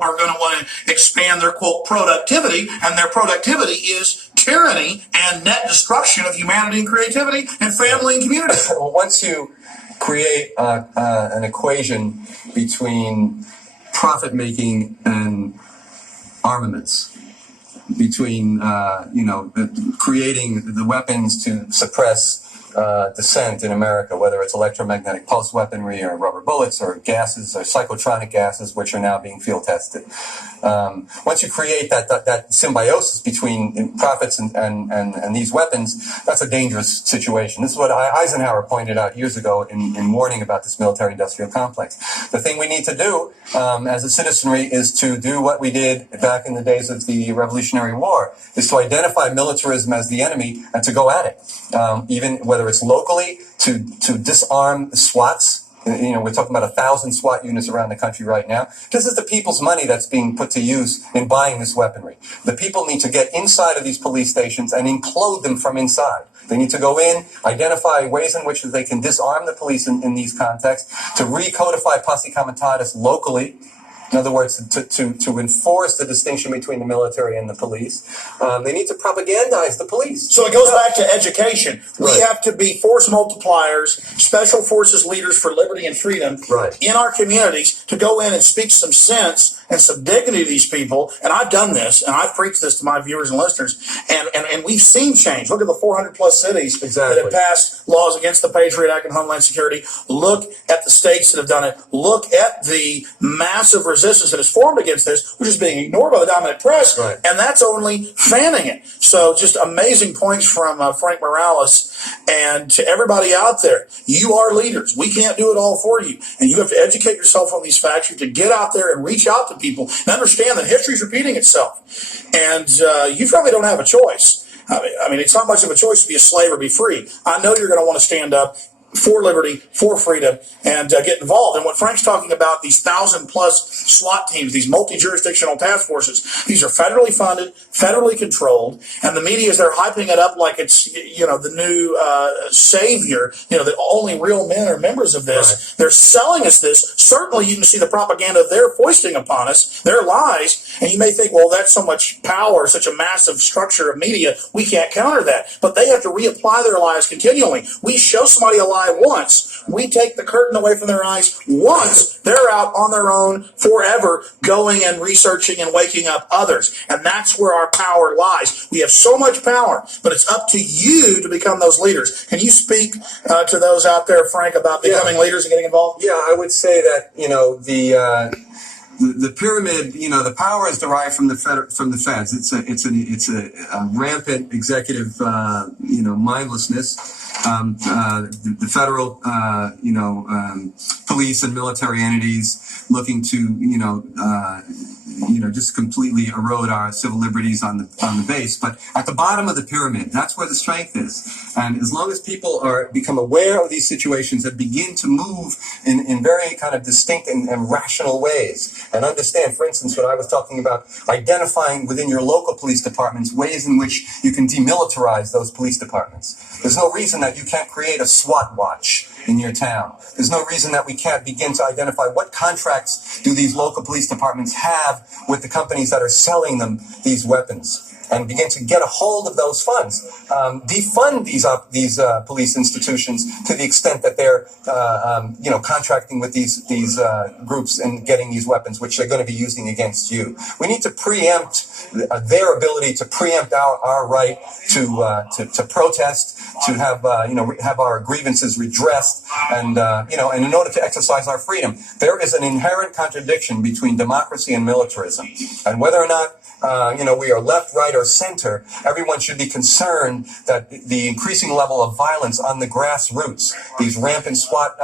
are going to want to expand their, quote, productivity, and their productivity is tyranny and net destruction of humanity and creativity and family and community. Well, once you create an equation between profit making and armaments, between creating the weapons to suppress dissent in America, whether it's electromagnetic pulse weaponry or rubber bullets or gases or psychotronic gases, which are now being field tested. Once you create that symbiosis between profits and these weapons, that's a dangerous situation. This is what Eisenhower pointed out years ago in warning about this military-industrial complex. The thing we need to do as a citizenry is to do what we did back in the days of the Revolutionary War, is to identify militarism as the enemy and to go at it, even whether it's locally, to disarm the SWATs. We're talking about 1,000 SWAT units around the country right now. This is the people's money that's being put to use in buying this weaponry. The people need to get inside of these police stations and implode them from inside. They need to go in, identify ways in which they can disarm the police in these contexts, to recodify posse comitatus locally. In other words, to enforce the distinction between the military and the police. They need to propagandize the police. So it goes back to education. Right. We have to be force multipliers, special forces leaders for liberty and freedom in our communities to go in and speak some sense and some dignity to these people. And I've done this, and I've preached this to my viewers and listeners, and we've seen change. Look at the 400 plus cities that have passed laws against the Patriot Act and Homeland Security. Look at the states that have done it. Look at the massive resistance that is formed against this, which is being ignored by the dominant press, and that's only fanning it. So just amazing points from Frank Morales. And to everybody out there, you are leaders. We can't do it all for you. And you have to educate yourself on these facts. You have to get out there and reach out to people and understand that history is repeating itself. And you probably don't have a choice. I mean, it's not much of a choice to be a slave or be free. I know you're going to want to stand up for liberty, for freedom, and get involved. And what Frank's talking about, these 1,000-plus SWAT teams, these multi-jurisdictional task forces, these are federally funded, federally controlled, and the media is there hyping it up like it's, the new savior, that only real men are members of this. Right. They're selling us this. Certainly you can see the propaganda they're foisting upon us, their lies, and you may think, well, that's so much power, such a massive structure of media, we can't counter that. But they have to reapply their lies continually. We show somebody a lie once, we take the curtain away from their eyes once, they're out on their own forever, going and researching and waking up others. And that's where our power lies. We have so much power, but it's up to you to become those leaders. Can you speak to those out there, Frank, about becoming leaders and getting involved? Yeah, I would say that, the pyramid, the power is derived from the feds. It's a rampant executive, mindlessness. The federal, police and military entities looking to, just completely erode our civil liberties on the base. But at the bottom of the pyramid, that's where the strength is. And as long as people become aware of these situations and begin to move in very kind of distinct and rational ways, and understand, for instance, what I was talking about, identifying within your local police departments ways in which you can demilitarize those police departments. There's no reason that you can't create a SWAT watch in your town. There's no reason that we can't begin to identify what contracts do these local police departments have with the companies that are selling them these weapons, and begin to get a hold of those funds. Defund these police institutions to the extent that they're contracting with these groups and getting these weapons, which they're going to be using against you. We need to preempt their ability to preempt our right to protest, to have have our grievances redressed, and in order to exercise our freedom. There is an inherent contradiction between democracy and militarism, and whether or not we are left, right, or center, everyone should be concerned that the increasing level of violence on the grassroots, these rampant SWAT,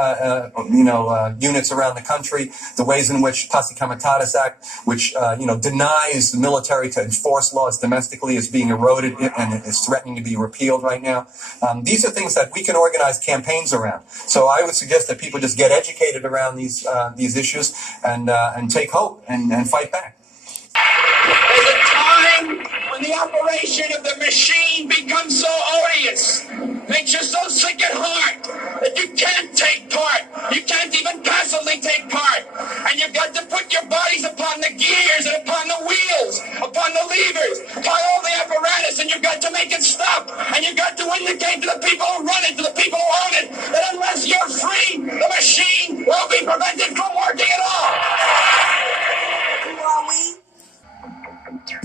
units around the country, the ways in which Posse Comitatus Act, which, denies the military to enforce laws domestically, is being eroded and is threatening to be repealed right now. These are things that we can organize campaigns around. So I would suggest that people just get educated around these issues and take hope and fight back. There's a time when the operation of the machine becomes so odious, makes you so sick at heart that you can't take part. You can't even passively take part. And you've got to put your bodies upon the gear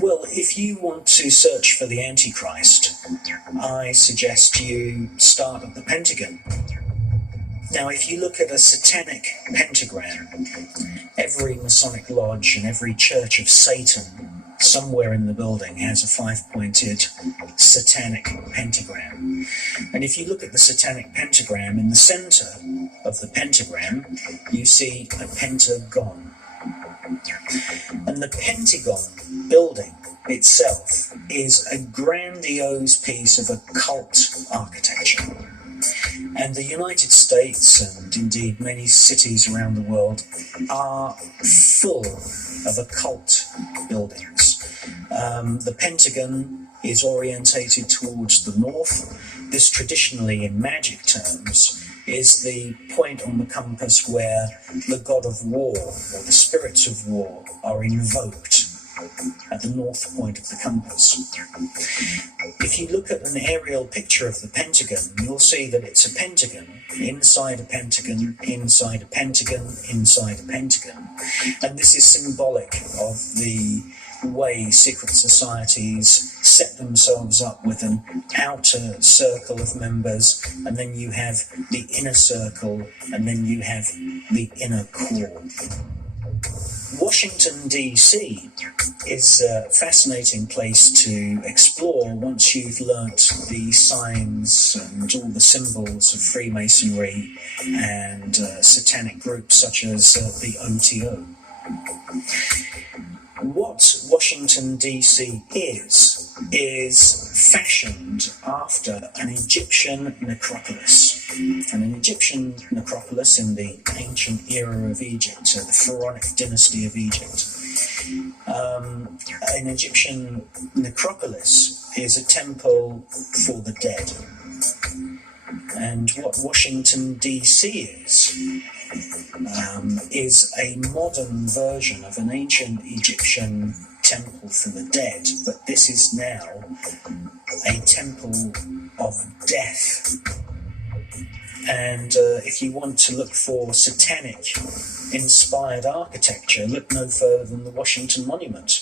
Well, if you want to search for the Antichrist, I suggest you start at the Pentagon. Now, if you look at a satanic pentagram, every Masonic lodge and every Church of Satan somewhere in the building has a 5-pointed satanic pentagram. And if you look at the satanic pentagram, in the center of the pentagram, you see a pentagon. And the Pentagon building itself is a grandiose piece of occult architecture. And the United States, and indeed many cities around the world, are full of occult buildings. The Pentagon is orientated towards the north. This traditionally, in magic terms, is the point on the compass where the god of war, or the spirits of war, are invoked at the north point of the compass. If you look at an aerial picture of the Pentagon, you'll see that it's a pentagon, inside a pentagon, inside a pentagon, inside a pentagon. And this is symbolic of the way secret societies set themselves up with an outer circle of members, and then you have the inner circle, and then you have the inner core. Washington, D.C. is a fascinating place to explore once you've learnt the signs and all the symbols of Freemasonry and satanic groups such as the OTO. What Washington, D.C. is fashioned after an Egyptian necropolis. And an Egyptian necropolis in the ancient era of Egypt, the Pharaonic dynasty of Egypt. An Egyptian necropolis is a temple for the dead. And what Washington, D.C. is a modern version of an ancient Egyptian temple for the dead, but this is now a temple of death. And if you want to look for satanic-inspired architecture, look no further than the Washington Monument.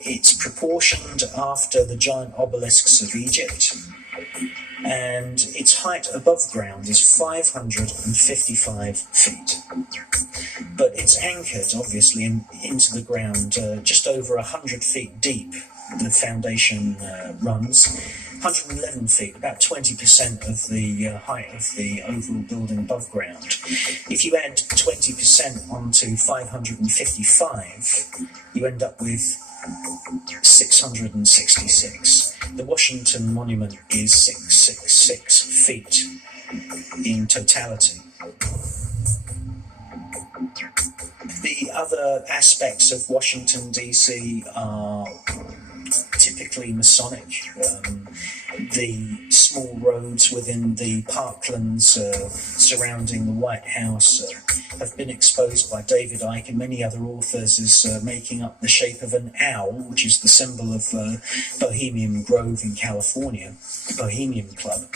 It's proportioned after the giant obelisks of Egypt, and its height above ground is 555 feet. But it's anchored, obviously, into the ground just over 100 feet deep. The foundation runs 111 feet, about 20% of the height of the overall building above ground. If you add 20% onto 555, you end up with 666. The Washington Monument is 666 feet in totality. The other aspects of Washington, D.C. are typically Masonic. The small roads within the parklands surrounding the White House have been exposed by David Icke and many other authors as making up the shape of an owl, which is the symbol of Bohemian Grove in California, the Bohemian Club.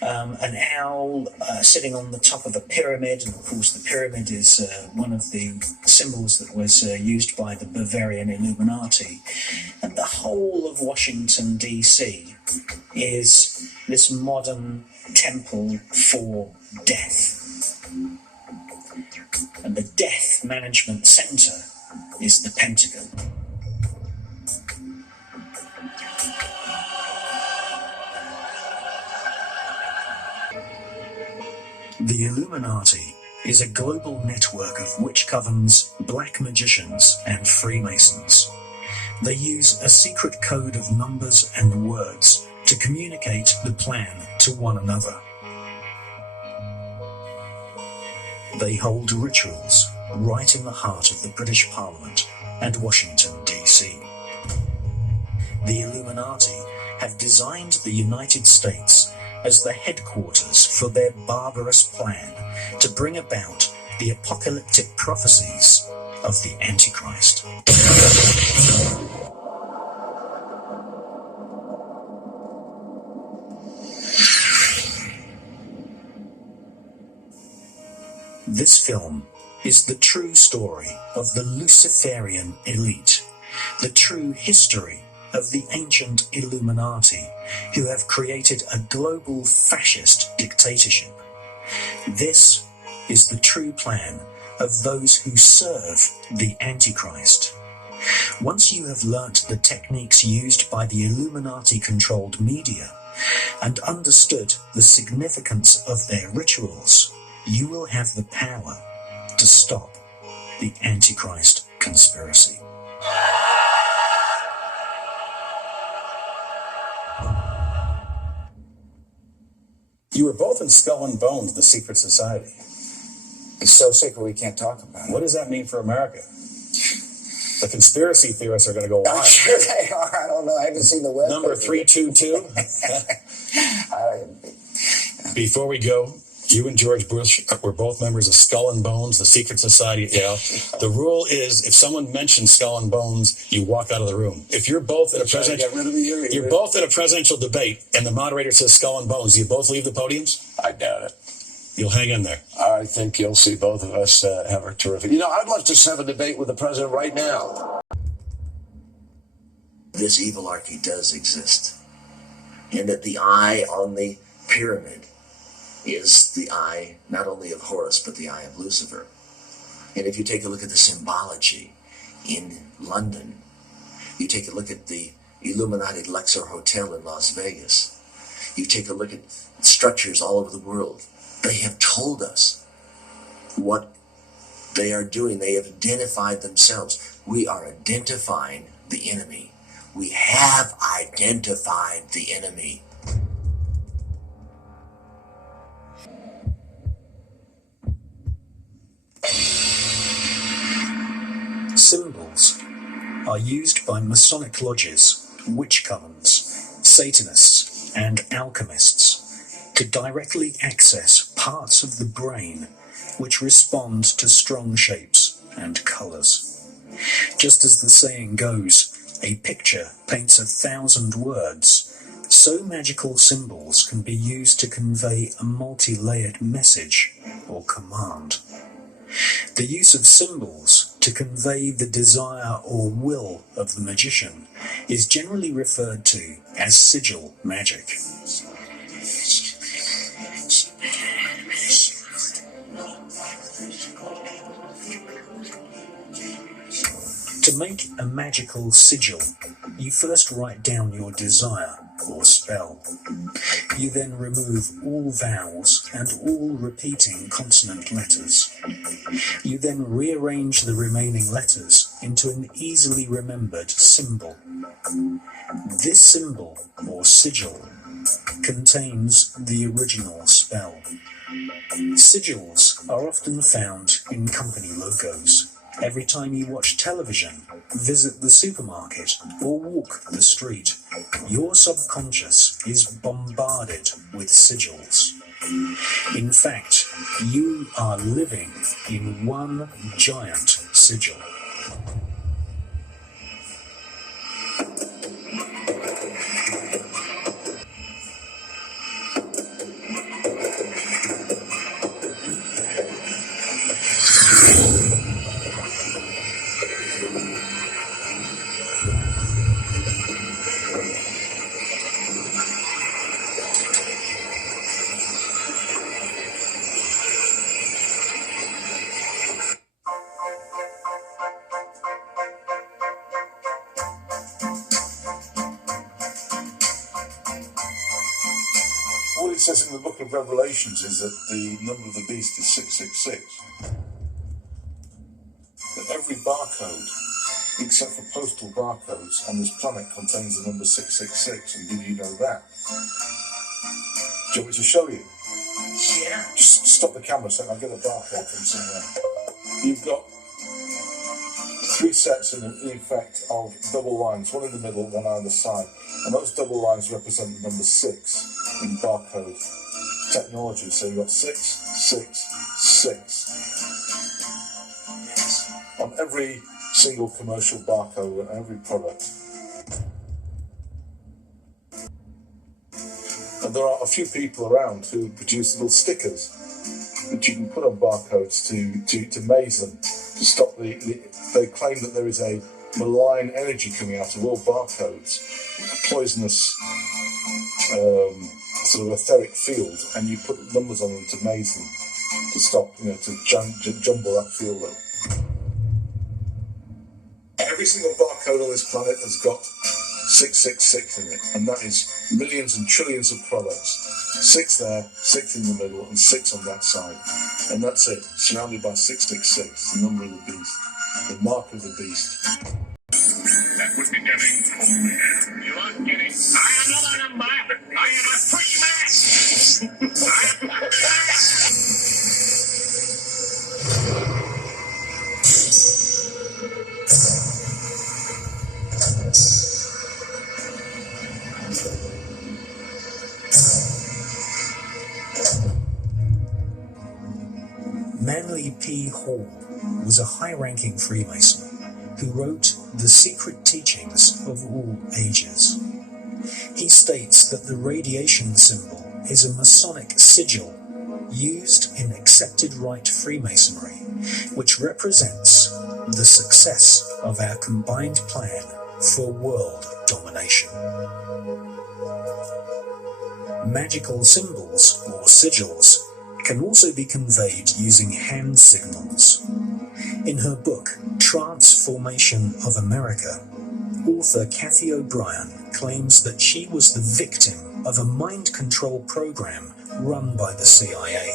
An owl sitting on the top of a pyramid, and of course the pyramid is one of the symbols that was used by the Bavarian Illuminati. And the whole of Washington, D.C. is this modern temple for death. And the death management center is the Pentagon. The Illuminati is a global network of witch covens, black magicians, and Freemasons. They use a secret code of numbers and words to communicate the plan to one another. They hold rituals right in the heart of the British Parliament and Washington, D.C. The Illuminati have designed the United States as the headquarters for their barbarous plan to bring about the apocalyptic prophecies of the Antichrist. This film is the true story of the Luciferian elite the true history of the ancient Illuminati, who have created a global fascist dictatorship. This is the true plan of those who serve the Antichrist. Once you have learnt the techniques used by the Illuminati-controlled media and understood the significance of their rituals, you will have the power to stop the Antichrist conspiracy. You were both in Skull and Bones, the secret society. It's so secret we can't talk about it. What does that mean for America? The conspiracy theorists are going to go I'm wild. sure they are. I don't know. I haven't seen the web. Number 322. Before we go, you and George Bush were both members of Skull and Bones, the secret society at Yale. The rule is, if someone mentions Skull and Bones, you walk out of the room. If you're both in a you're both in a presidential debate, and the moderator says Skull and Bones, do you both leave the podiums? I doubt it. You'll hang in there. I think you'll see both of us have a terrific. I'd love to have a debate with the president right now. This evil archy does exist, and that the eye on the pyramid is the eye not only of Horus, but the eye of Lucifer. And if you take a look at the symbology in London, you take a look at the Illuminati Luxor Hotel in Las Vegas, you take a look at structures all over the world, they have told us what they are doing. They have identified themselves. We are identifying the enemy. We have identified the enemy. Symbols are used by Masonic lodges, witch covens, Satanists, and alchemists to directly access parts of the brain which respond to strong shapes and colours. Just as the saying goes, a picture paints 1,000 words, so magical symbols can be used to convey a multi-layered message or command. The use of symbols to convey the desire or will of the magician is generally referred to as sigil magic. To make a magical sigil, you first write down your desire or spell. You then remove all vowels and all repeating consonant letters. You then rearrange the remaining letters into an easily remembered symbol. This symbol, or sigil, contains the original spell. Sigils are often found in company logos. Every time you watch television, visit the supermarket, or walk the street, your subconscious is bombarded with sigils. In fact, you are living in one giant sigil. All it says in the book of Revelations is that the number of the beast is 666. That every barcode, except for postal barcodes, on this planet contains the number 666. And did you know that? Do you want me to show you? Yeah. Just stop the camera so I'll get a barcode from somewhere. You've got 3 sets in effect of double lines, one in the middle, one either side. And those double lines represent the number 6 in barcode technology. So you've got 666 on every single commercial barcode and every product. And there are a few people around who produce little stickers that you can put on barcodes to maze them. to stop they claim that there is a malign energy coming out of all barcodes, a poisonous sort of etheric field, and you put numbers on them to maze them, to stop, to jumble that field up. Every single barcode on this planet has got 666 in it, and that is millions and trillions of products. 6 there, 6 in the middle, and 6 on that side. And that's it, surrounded by 666, the number of the beast, the mark of the beast. That would be getting. You aren't getting. I am not an unbiased. I am a free man. I am a free man. Manly P. Hall was a high-ranking Freemason who wrote The Secret Teachings of All Ages. He states that the radiation symbol is a Masonic sigil used in accepted rite Freemasonry, which represents the success of our combined plan for world domination. Magical symbols, or sigils, can also be conveyed using hand signals. In her book, Transformation of America, author Kathy O'Brien claims that she was the victim of a mind control program run by the CIA.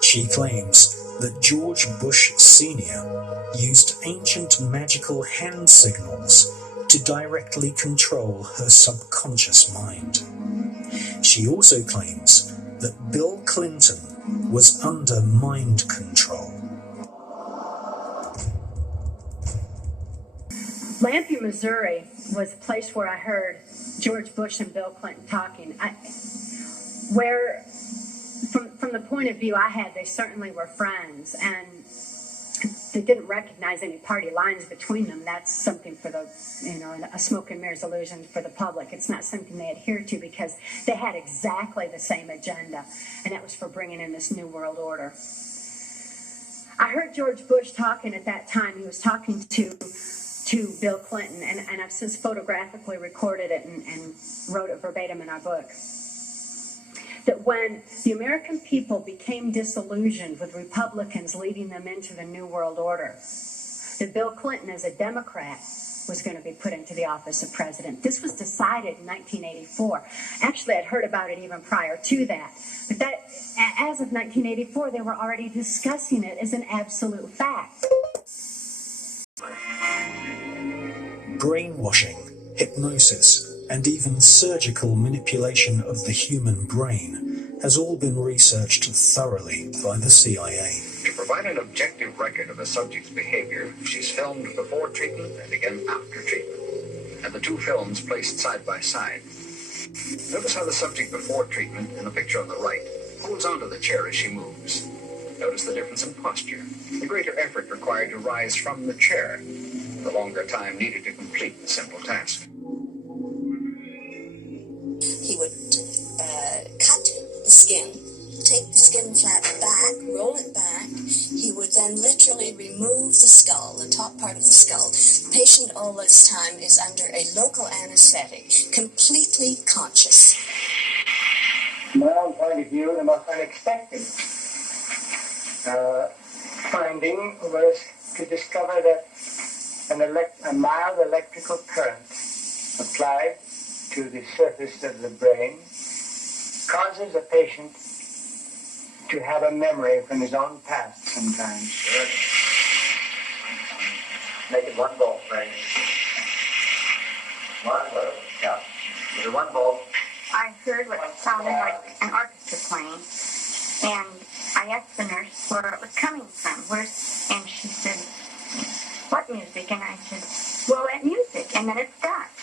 She claims that George Bush Sr. used ancient magical hand signals to directly control her subconscious mind. She also claims that Bill Clinton was under mind control. Lampy, Missouri was a place where I heard George Bush and Bill Clinton talking. From the point of view I had, they certainly were friends, and they didn't recognize any party lines between them. That's something for the, a smoke and mirrors illusion for the public. It's not something they adhere to because they had exactly the same agenda, and that was for bringing in this New World Order. I heard George Bush talking at that time. He was talking to Bill Clinton, and I've since photographically recorded it and wrote it verbatim in our book. That when the American people became disillusioned with Republicans leading them into the New World Order, that Bill Clinton, as a Democrat, was going to be put into the office of president. This was decided in 1984. Actually, I'd heard about it even prior to that. But that, as of 1984, they were already discussing it as an absolute fact. Brainwashing, hypnosis, and even surgical manipulation of the human brain has all been researched thoroughly by the CIA. To provide an objective record of a subject's behavior, she's filmed before treatment and again after treatment, and the two films placed side by side. Notice how the subject before treatment, in the picture on the right, holds onto the chair as she moves. Notice the difference in posture, the greater effort required to rise from the chair, the longer time needed to complete the simple task. He would cut the skin, take the skin flap back, roll it back. He would then literally remove the skull, the top part of the skull. The patient all this time is under a local anesthetic, completely conscious. From my own point of view, the most unexpected finding was to discover that a mild electrical current applied to the surface of the brain causes a patient to have a memory from his own past sometimes. Good. Make it one bolt, right? One bolt. Yeah. Is it one bolt? I heard what sounded like an orchestra playing, and I asked the nurse where it was coming from. And she said, "What music?" And I said, "Well, that music." And then it stopped.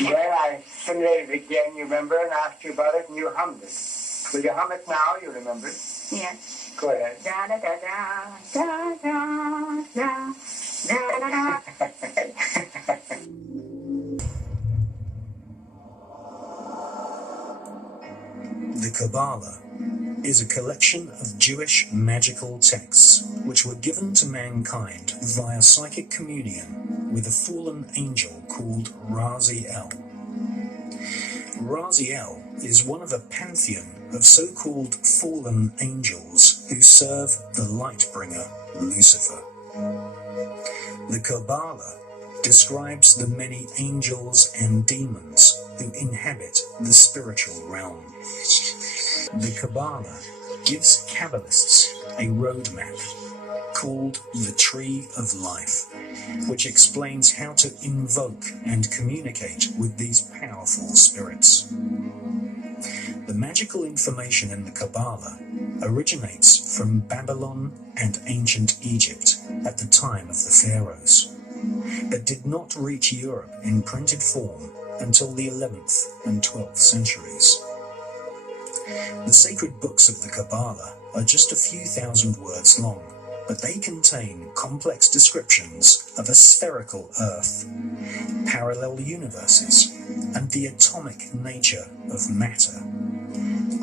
Then I simulated it again, you remember, and asked you about it, and you hummed it. Will you hum it now? You remember it? Yes. Go ahead. Da da da da da da da da da da. The Kabbalah is a collection of Jewish magical texts which were given to mankind via psychic communion with a fallen angel called Raziel. Raziel is one of a pantheon of so-called fallen angels who serve the light-bringer Lucifer. The Kabbalah describes the many angels and demons who inhabit the spiritual realm. The Kabbalah gives Kabbalists a roadmap called the Tree of Life, which explains how to invoke and communicate with these powerful spirits. The magical information in the Kabbalah originates from Babylon and ancient Egypt at the time of the pharaohs, but did not reach Europe in printed form until the 11th and 12th centuries. The sacred books of the Kabbalah are just a few thousand words long, but they contain complex descriptions of a spherical Earth, parallel universes, and the atomic nature of matter,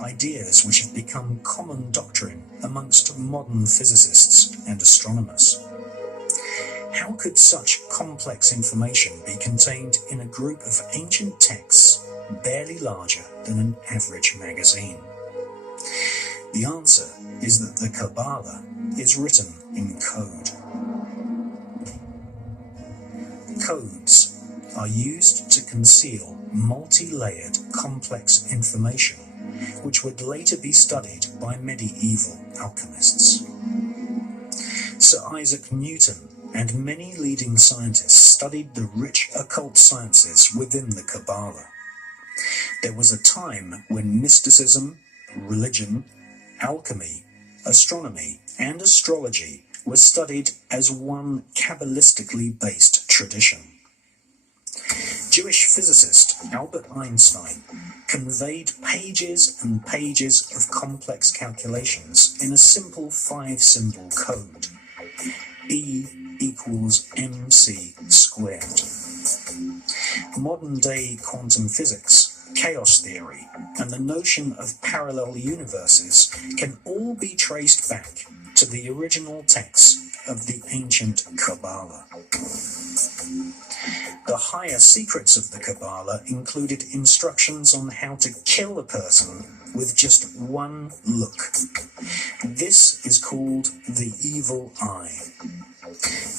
ideas which have become common doctrine amongst modern physicists and astronomers. How could such complex information be contained in a group of ancient texts barely larger than an average magazine? The answer is that the Kabbalah is written in code. Codes are used to conceal multi-layered complex information which would later be studied by medieval alchemists. Sir Isaac Newton and many leading scientists studied the rich occult sciences within the Kabbalah. There was a time when mysticism, religion, alchemy, astronomy, and astrology were studied as one Kabbalistically based tradition. Jewish physicist Albert Einstein conveyed pages and pages of complex calculations in a simple 5-symbol code. E equals mc squared. Modern-day quantum physics, chaos theory, and the notion of parallel universes can all be traced back to the original texts of the ancient Kabbalah. The higher secrets of the Kabbalah included instructions on how to kill a person with just one look. This is called the evil eye.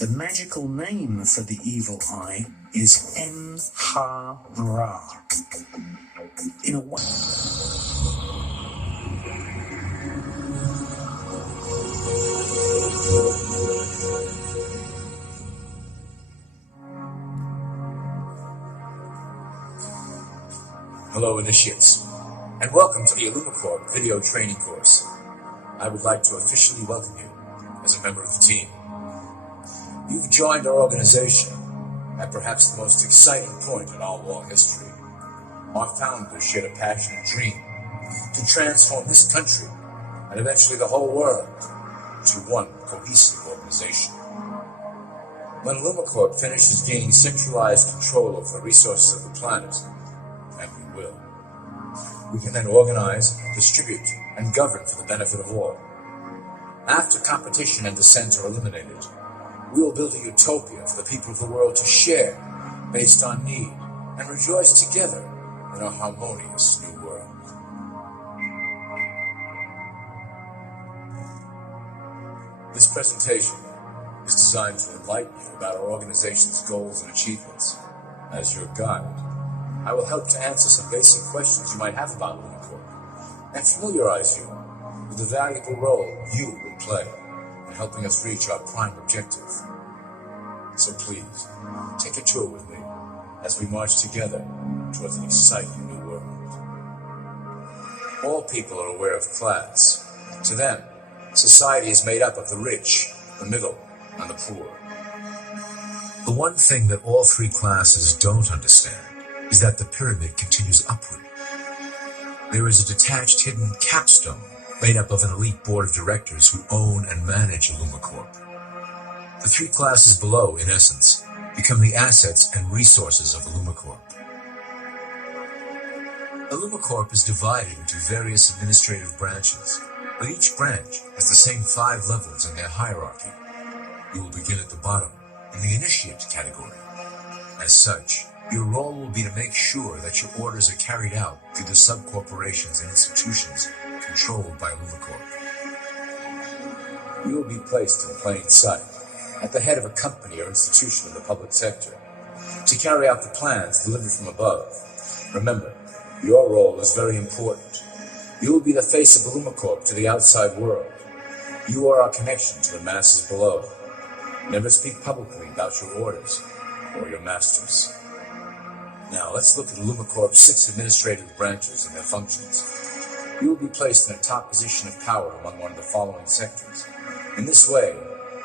The magical name for the evil eye is En-ha-Ra. In a way... Hello, initiates, and welcome to the Illumicorp video training course. I would like to officially welcome you as a member of the team. You've joined our organization at perhaps the most exciting point in our long history. Our founders shared a passionate dream to transform this country and eventually the whole world to one cohesive organization. When Illumicorp finishes gaining centralized control over the resources of the planet, and we will, we can then organize, distribute, and govern for the benefit of all. After competition and dissent are eliminated, we will build a utopia for the people of the world to share based on need and rejoice together in a harmonious new world. This presentation is designed to enlighten you about our organization's goals and achievements. As your guide, I will help to answer some basic questions you might have about Illumicorp and familiarize you with the valuable role you will play in helping us reach our prime objective. So please, take a tour with me as we march together towards an exciting new world. All people are aware of class. To them, society is made up of the rich, the middle, and the poor. The one thing that all three classes don't understand is that the pyramid continues upward. There is a detached hidden capstone made up of an elite board of directors who own and manage Illumicorp. The three classes below, in essence, become the assets and resources of Illumicorp. Illumicorp is divided into various administrative branches, but each branch has the same 5 levels in their hierarchy. You will begin at the bottom, in the initiate category. As such, your role will be to make sure that your orders are carried out through the subcorporations and institutions controlled by Illumicorp. You will be placed in plain sight, at the head of a company or institution in the public sector, to carry out the plans delivered from above. Remember, your role is very important. You will be the face of Illumicorp to the outside world. You are our connection to the masses below. Never speak publicly about your orders or your masters. Now, let's look at Illumicorp's 6 administrative branches and their functions. You will be placed in a top position of power among one of the following sectors. In this way,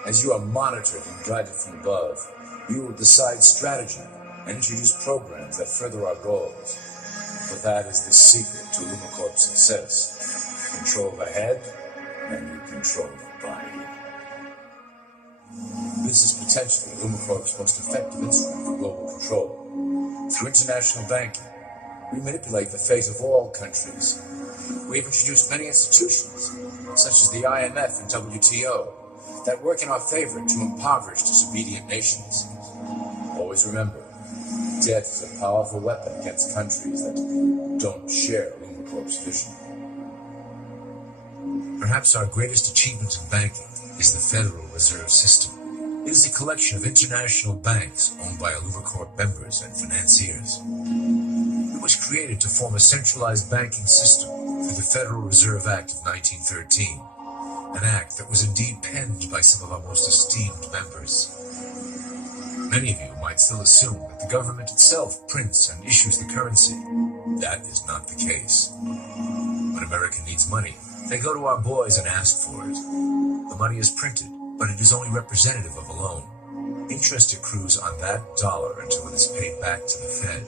as you are monitored and guided from above, you will decide strategy and introduce programs that further our goals. For that is the secret to Illumicorp's success. Control the head, and you control the body. This is potentially Illumicorp's most effective instrument for global control. Through international banking, we manipulate the fate of all countries. We have introduced many institutions, such as the IMF and WTO, that work in our favor to impoverish disobedient nations. Always remember, debt is a powerful weapon against countries that don't share Illumicorp's vision. Perhaps our greatest achievement in banking is the Federal Reserve System. It is a collection of international banks owned by Illumicorp members and financiers. It was created to form a centralized banking system through the Federal Reserve Act of 1913, an act that was indeed penned by some of our most esteemed members. Many of you might still assume that the government itself prints and issues the currency. That is not the case. When America needs money, they go to our boys and ask for it. The money is printed, but it is only representative of a loan. Interest accrues on that dollar until it is paid back to the Fed.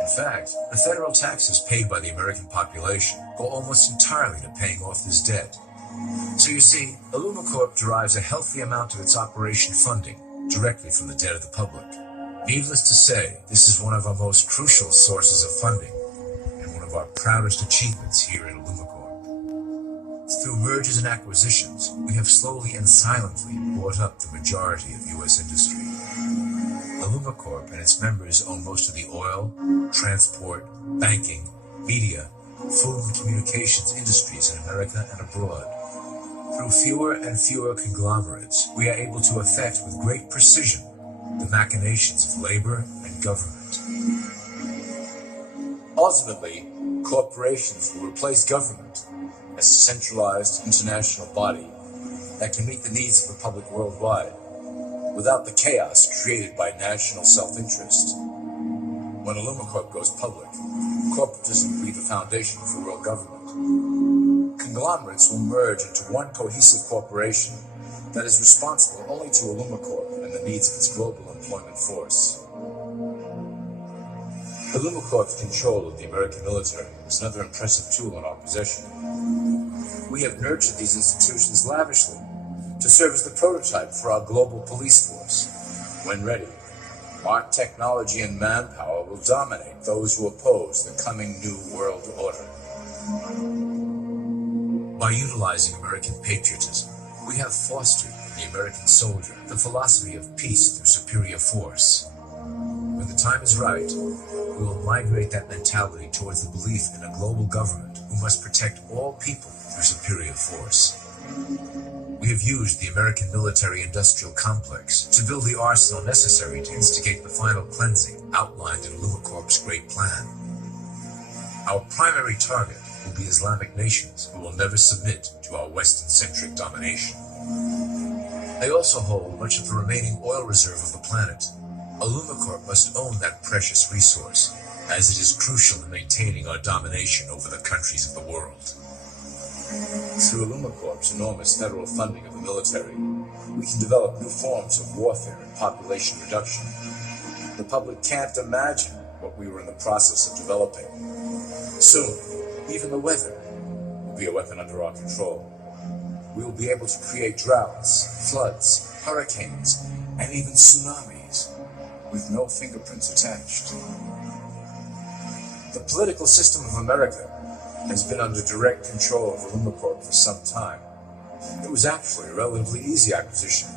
In fact, the federal taxes paid by the American population go almost entirely to paying off this debt. So you see, Illumicorp derives a healthy amount of its operation funding directly from the debt of the public. Needless to say, this is one of our most crucial sources of funding and one of our proudest achievements here at Illumicorp. Through mergers and acquisitions, we have slowly and silently bought up the majority of U.S. industry. Illumicorp and its members own most of the oil, transport, banking, media, food and communications industries in America and abroad. Through fewer and fewer conglomerates, we are able to effect with great precision the machinations of labor and government. Ultimately, corporations will replace government as a centralized international body that can meet the needs of the public worldwide without the chaos created by national self-interest. When Illumicorp goes public, corporatism will be the foundation for world government. Conglomerates will merge into one cohesive corporation that is responsible only to Illumicorp and the needs of its global employment force. Illumicorp's control of the American military is another impressive tool in our possession. We have nurtured these institutions lavishly to serve as the prototype for our global police force. When ready, our technology and manpower will dominate those who oppose the coming new world order. By utilizing American patriotism, we have fostered in the American soldier the philosophy of peace through superior force. When the time is right, we will migrate that mentality towards the belief in a global government who must protect all people through superior force. We have used the American military-industrial complex to build the arsenal necessary to instigate the final cleansing outlined in Illumicorp's great plan. Our primary target will be Islamic nations who will never submit to our Western-centric domination. They also hold much of the remaining oil reserve of the planet. Illumicorp must own that precious resource, as it is crucial in maintaining our domination over the countries of the world. Through Illumicorp's enormous federal funding of the military, we can develop new forms of warfare and population reduction. The public can't imagine what we were in the process of developing. Soon, even the weather will be a weapon under our control. We will be able to create droughts, floods, hurricanes, and even tsunamis with no fingerprints attached. The political system of America has been under direct control of Illumicorp for some time. It was actually a relatively easy acquisition,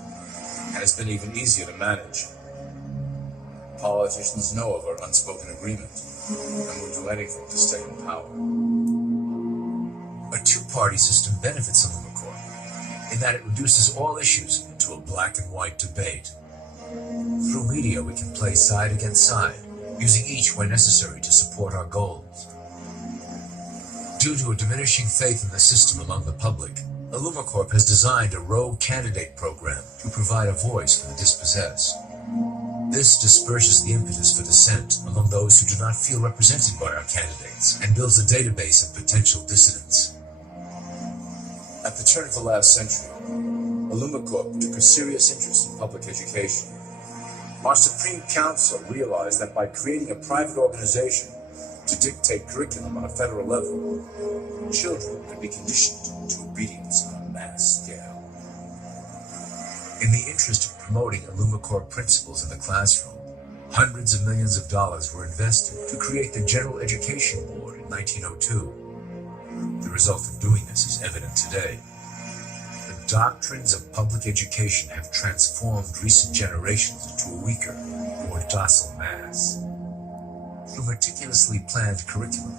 and has been even easier to manage. Politicians know of our unspoken agreement, and will do anything to stay in power. A two-party system benefits Illumicorp in that it reduces all issues to a black and white debate. Through media, we can play side against side, using each where necessary to support our goals. Due to a diminishing faith in the system among the public, Illumicorp has designed a rogue candidate program to provide a voice for the dispossessed. This disperses the impetus for dissent among those who do not feel represented by our candidates and builds a database of potential dissidents. At the turn of the last century, Illumicorp took a serious interest in public education. Our Supreme Council realized that by creating a private organization to dictate curriculum on a federal level, children could be conditioned to obedience on a mass scale. In the interest of promoting Illumicorp principles in the classroom, hundreds of millions of dollars were invested to create the General Education Board in 1902. The result of doing this is evident today. The doctrines of public education have transformed recent generations into a weaker, more docile mass. Through meticulously planned curriculum,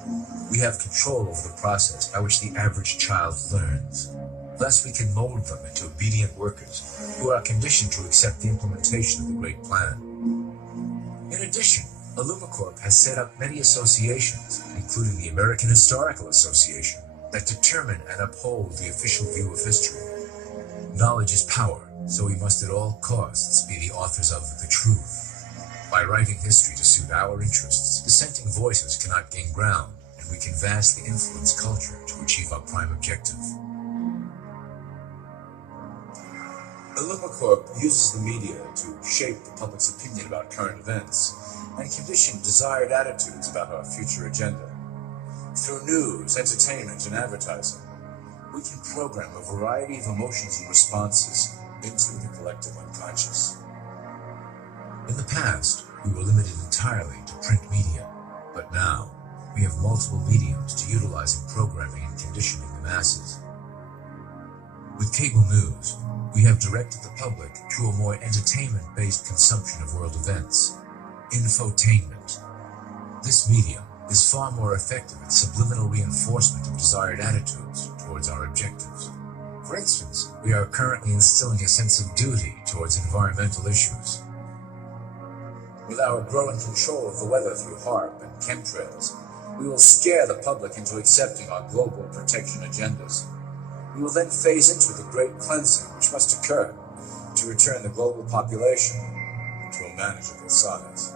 we have control over the process by which the average child learns. Thus, we can mold them into obedient workers who are conditioned to accept the implementation of the Great Plan. In addition, Illumicorp has set up many associations, including the American Historical Association, that determine and uphold the official view of history. Knowledge is power, so we must at all costs be the authors of the truth. By writing history to suit our interests, dissenting voices cannot gain ground, and we can vastly influence culture to achieve our prime objective. Illumicorp uses the media to shape the public's opinion about current events and condition desired attitudes about our future agenda. Through news, entertainment, and advertising, we can program a variety of emotions and responses into the collective unconscious. In the past, we were limited entirely to print media, but now we have multiple mediums to utilize in programming and conditioning the masses. With cable news, we have directed the public to a more entertainment-based consumption of world events, infotainment. This medium is far more effective at subliminal reinforcement of desired attitudes towards our objectives. For instance, we are currently instilling a sense of duty towards environmental issues. With our growing control of the weather through HAARP and chemtrails, we will scare the public into accepting our global protection agendas. We will then phase into the great cleansing which must occur to return the global population to a manageable size.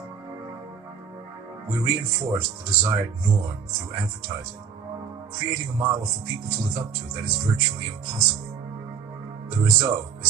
We reinforce the desired norm through advertising, creating a model for people to live up to that is virtually impossible. The result is